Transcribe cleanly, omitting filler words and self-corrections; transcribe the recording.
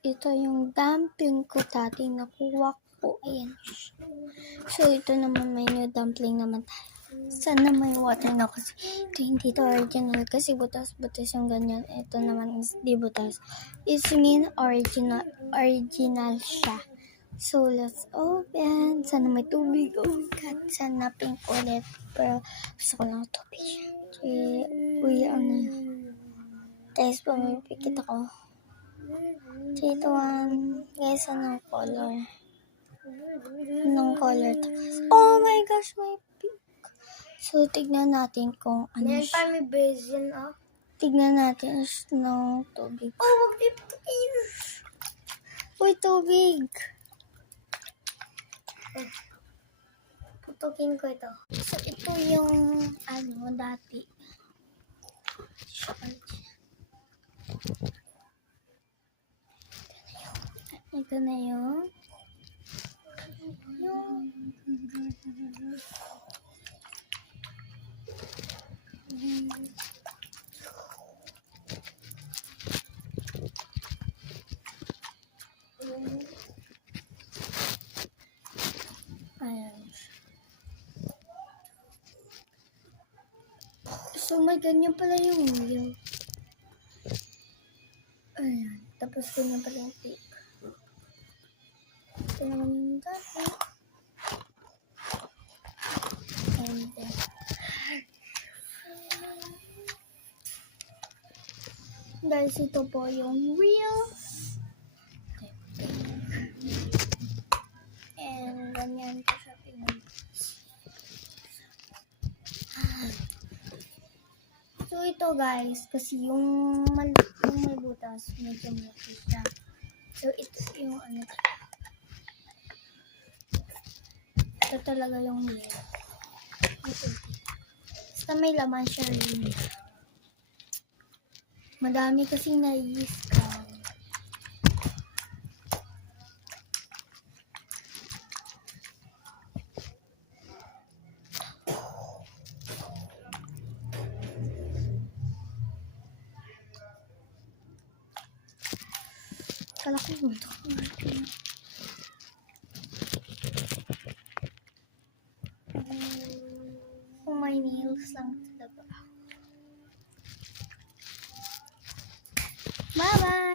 Ito yung dumpling ko dati nakuha ko. Ayan. So, ito naman may new dumpling naman tayo. Sana may water na kasi ito hindi to original kasi butas-butas yung ganyan. Ito naman is di butas. It's mean original siya. So, let's open. Sana may tubig. Oh my God. Sana pink ulit. Pero gusto ko lang tubig. Uy, ano yun? Guys, pamipikit ako. 3, 2, 1. Guys, anong color? Anong color to? Oh my gosh, may pink. So, tignan natin kung ano siya. May basin, ah. Tignan natin ng tubig. Oh, wag dito. Uy, tubig. Putukin ko ito. So, ito yung, dati. Ito na yung ayan. So, may ganyan pala yung wheel. Ayan. Tapos, ganyan pala yung pick. Ito naman yung dati. And then, guys, ito po yung wheel. And ganyan po siya pinag-. So, ito guys, kasi yung may butas, medyo malaki siya. So, ito yung ito talaga yung wheel. Ito. Basta may laman siya rin. Madami kasi na-i-scan. Kala ko ito. Kung may nails lang talaga.